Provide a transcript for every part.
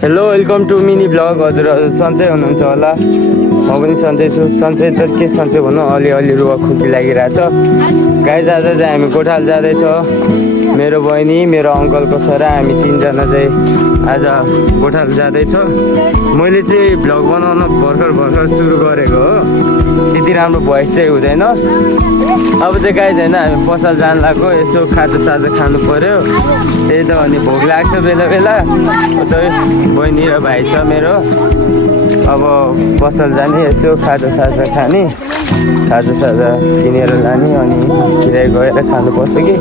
Hello welcome to mini blog. हजुर सन्चै हुनुहुन्छ होला। म पनि सन्चै छु। सन्चै त के सन्चै भनौँ, अलि रुवा खुकी लागिरहेछ। गाइज आज चाहिँ हामी गोठाल जाँदैछौँ। मेरो बहिनी, मेरो अङ्कलको छोरा, हामी तिनजना चाहिँ आज गोठाल जाँदैछौँ। मैले चाहिँ भ्लग बनाउन भर्खर सुरु गरेको हो। त्यति राम्रो भोइस चाहिँ हुँदैन। अब चाहिँ गाइज होइन, हामी पसल जान लाग्यो। यसो खाजासाजा खानु पर्यो, त्यही त। अनि भोक लाग्छ बेला बेला। बहिनी र भाइ छ मेरो। अब पसल जाने, यसो खाजासाजा खाने, खाजासाजा किनेर लाने, अनि किराय गएर खानुपर्छ कि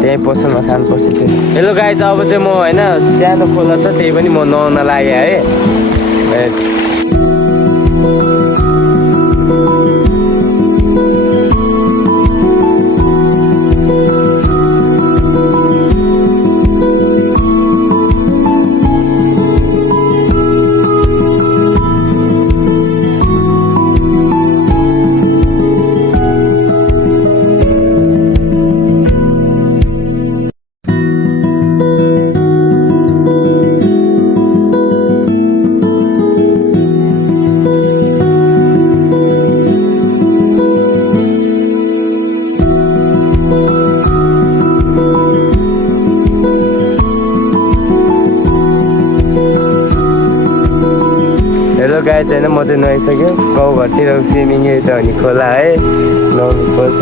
त्यहीँ पसलमा खानुपर्छ त्यो। हेलो गाइज, अब चाहिँ म होइन सानो खोला छ, त्यही पनि म नुहाउन लागेँ है। हेलो गाइज, होइन म चाहिँ नुहाइसक्यो। गाउँघरतिर स्विमिङ यही त हो नि, खोला है, नुहाउनु पर्छ।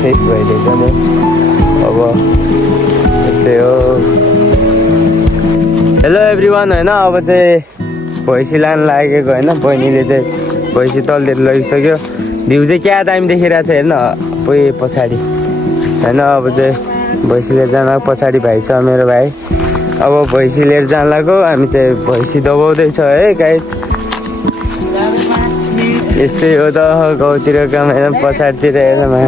फ्रेस भइदिएको नि। अब यस्तै हो। हेलो एभ्रिवान, होइन अब चाहिँ भैँसी लान लागेको होइन। बहिनीले चाहिँ भैँसी तलतिर लगिसक्यो। भ्यू चाहिँ क्या दामी देखिरहेको छ हेर्न, पुरै पछाडि होइन। अब चाहिँ भैँसीले जान पछाडि भाइ छ, मेरो भाइ। अब भैँसी लिएर जान लाग्यो। हामी चाहिँ भैँसी दबाउँदैछ है गाइज। यस्तै हो त गाउँतिर काम होइन, पछाडितिर हेर्नमा।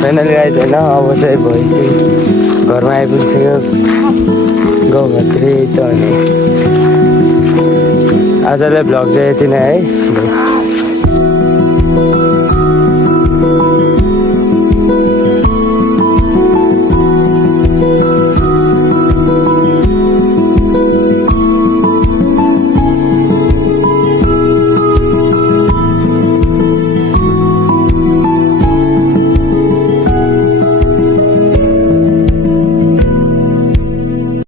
फाइनली गाइज होइन, अब चाहिँ भैँसी घरमा आइपुगिसक्यो। गाउँघरतिर त अनि आजलाई भ्लग चाहिँ यति नै है।